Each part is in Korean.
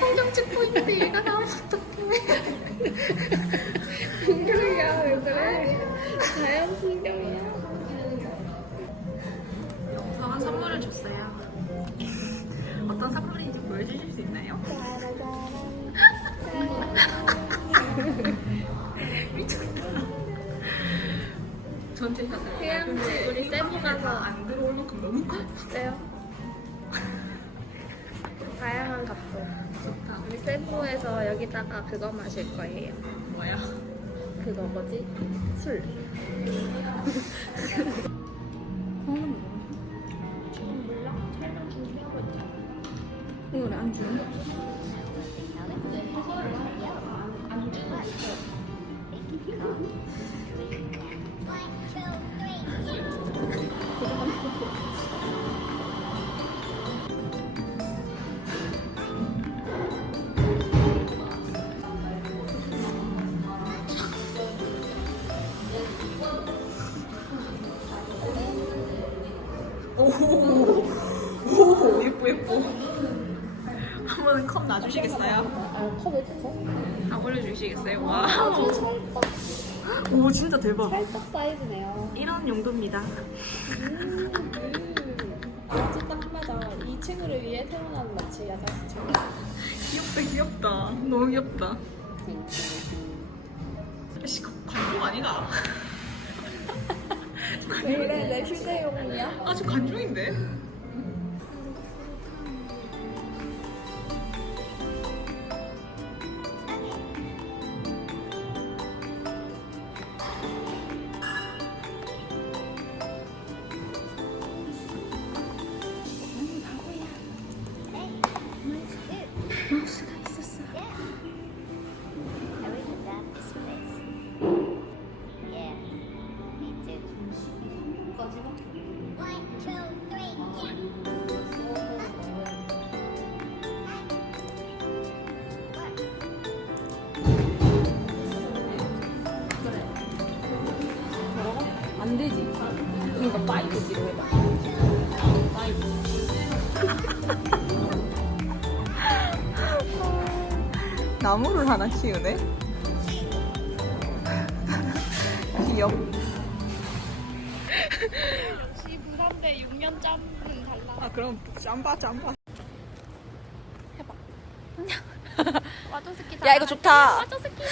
성경 찍고 있는데 얘가 나오면 어떡해. 풍경이야, 왜 그래? 자연 풍경이야. 저가 선물을 줬어요. 어떤 선물인지 보여주실 수 있나요? 전체 다 휴양지 우리 세부 가서 안 들어올 만큼 너무 커. 어때요? 다양한 각도. 좋다. 우리 세부에서 여기다가 그거 마실 거예요. 뭐야? 그거 뭐지? 술. 이거 주는 거 오, 예뻐 예뻐. 한 번은 컵 놔주시겠어요? 아, 컵 어딨어? 아 올려주시겠어요? 아, 와. 되게 찰떡. 오 진짜 대박. 찰떡 사이즈네요. 이런 용도입니다. 음, 아주 딱 맞아. 이 친구를 위해 태어난 마치 야자수처럼. 귀엽다 귀엽다. 너무 귀엽다. 씨 관종 아니가? 왜 이래? 내 휴대용이야? 아주 관종인데? 그러니까 파이브지로 해봐. 나무를 하나 키우네. 귀엽. 역시 부산대 6년 짬은 달라. 아 그럼 짬바 짬바. 와조스키 야 이거 좋다. 와조스키.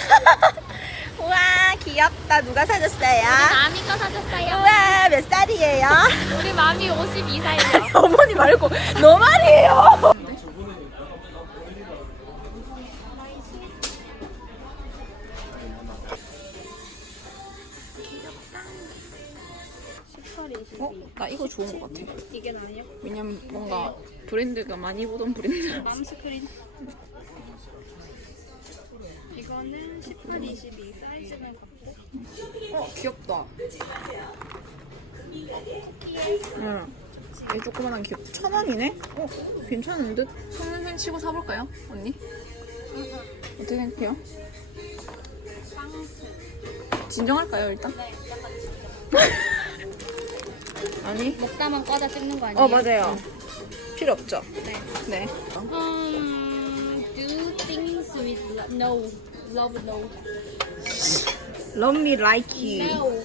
우와 귀엽다. 누가 사줬어요? 마미 거 사줬어요. 우와 몇 살이에요? 우리 마미 52살이요. 어머니 말고 너 말이에요. 어? 나 이거 좋은 것 같아. 이게 나요? 왜냐면 뭔가 브랜드가 많이 보던 브랜드. 맘스크린. 이거는 18, 22 사이즈는 같고. 어 귀엽다. 응. 얘 조그만한 귀엽. 천 원이네? 어 괜찮은 듯? 손은생 치고 사볼까요, 언니? 어떻게 생각해요? 진정할까요 일단? 네, 아니? 먹다만 과자 찍는 거 아니에요? 어 맞아요. 필요 없죠. 네. 네. Um, do things with no, love no. Love me like you. No.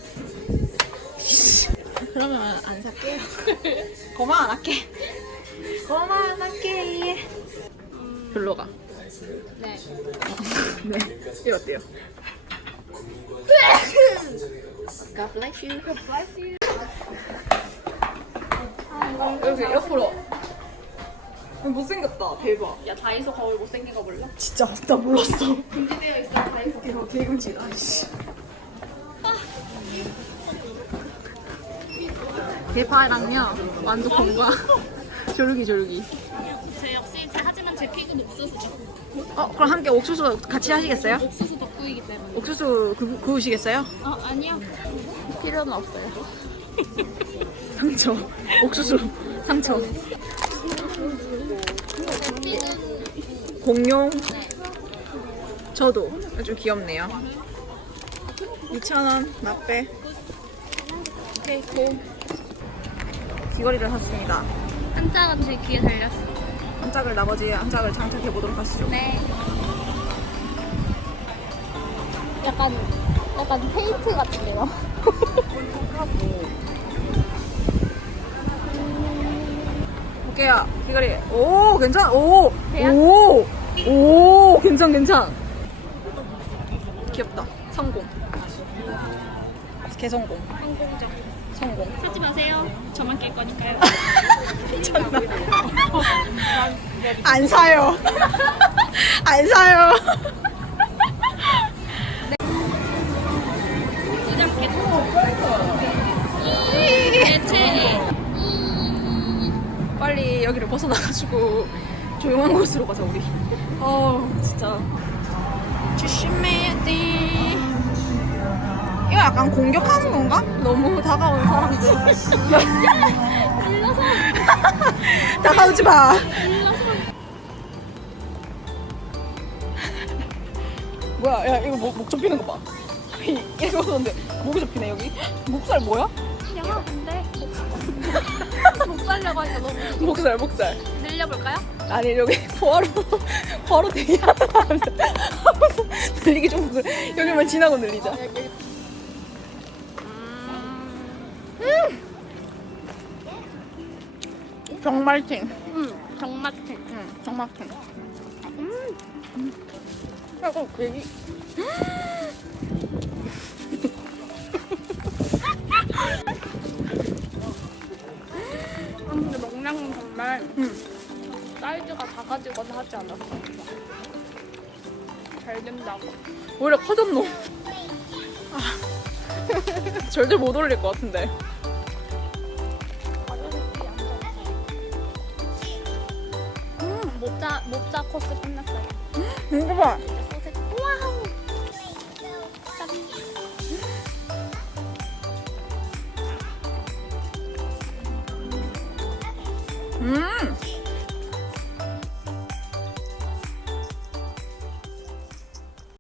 그러면 안 살게요. 고마 안 할게. 고마 안 할게. 별로 가. 네. 네. 이거 어때요? God bless you. God bless you. 여기 옆으로. 못생겼다. 대박. 야 다이소 거울 못생긴 거 몰라? 진짜 나 몰랐어. 금지되 어 있어 다이소. 이거 대금지다. 씨. 대파랑요 완두콩과 조르기 조르기. 제 역시 제- 하지만 제 픽은 옥수수죠. 어 그럼 함께 옥수수 같이 하시겠어요? 옥수수 덕후이기 때문에. 옥수수 구, 구우시겠어요? 어 아니요. 필요는 없어요. 상처. 옥수수 상처. 공룡. 저도 아주 귀엽네요. 2,000원 납배. 오케이 고. 귀걸이를 샀습니다. 한자가 제 귀에 달렸어. 한 짝을 나머지 한 짝을 장착해 보도록 하시죠. 네. 약간 약간 페인트 같은데요. 오케이야 기가리. 오 괜찮. 오. 돼요? 오. 오 괜찮 괜찮. 귀엽다. 성공. 개성공. 성공적. 성공. 하지 마세요. 저만 깰 거니까요. 미쳤나? 안 사요. 안 사요. 대체 빨리 여기를 벗어나가지고 조용한 곳으로 가자 우리. 어 진짜. 조심해야 돼. 이거 약간 공격하는 건가? 너무 다가온 사람들. 일러서 다가오지 마. 뭐야? 야 이거 목, 목 접히는 거 봐. 이- 이거 근데 목이 접히네 여기. 목살 뭐야? 야 근데 못 살려고 하니까 너무 목살 목살. 늘려볼까요? 아니 여기 바로 바로 대기하다 늘리기 좀 그래. 여기만 지나고 늘리자. 정말 팅. 응 정막탱. 응, 정말팅. 음. 이거 괜히. 근데 명량은 정말 응. 사이즈가 작아지거나 하지 않았어. 잘 된다고. 오히려 커졌노. 아. 절대 못 올릴 것 같은데. 음, 모짜 모짜 코스 끝났어요. 이거 봐. 이제 소세. 와우. 짠. 음.